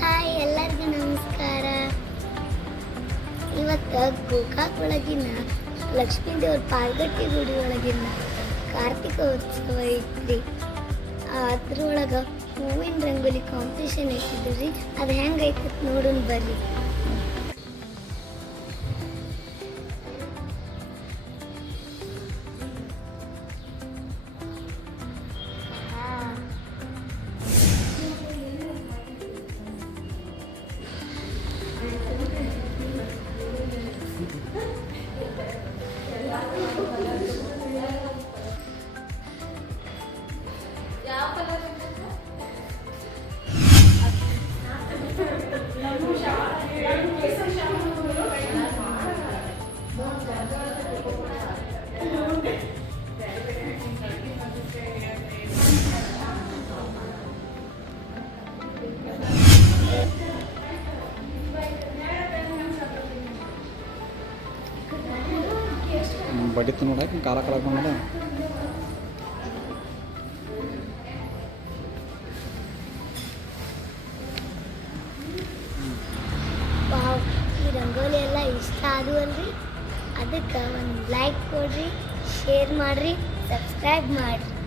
Hi, ಎಲ್ಲರಿಗೂ ನಮಸ್ಕಾರ. ಇವತ್ತು ಗೋಕಾಕ್ ಒಳಗಿನ ಲಕ್ಷ್ಮೀ ದೇವ್ರ ಪಾಲ್ಗಟ್ಟಿ ಗುಡಿ ಒಳಗಿನ ಕಾರ್ತಿಕೋತ್ಸವ ಐತ್ರಿ ಅದ್ರೊಳಗೆ ಹೂವಿನ ರಂಗೋಲಿ ಕಾಂಪಿಟೇಷನ್ ಐತಿದ್ರಿ ಅದು ಹೆಂಗೈತಿ ನೋಡೋಣ ಬರ್ರಿ. Ya apa lagi? ಬಡಿತು ನೋಡಕ್ಕೆ ಕಾಲ ಕಳಕ್ ಬಂದ ಈ ರಂಗೋಲಿ ಎಲ್ಲ ಇಷ್ಟ ಆದವು ಅಲ್ರಿ. ಅದಕ್ಕೆ ಒಂದು ಲೈಕ್ ಕೊಡ್ರಿ ಶೇರ್ ಮಾಡಿರಿ ಸಬ್ಸ್ಕ್ರೈಬ್ ಮಾಡಿರಿ.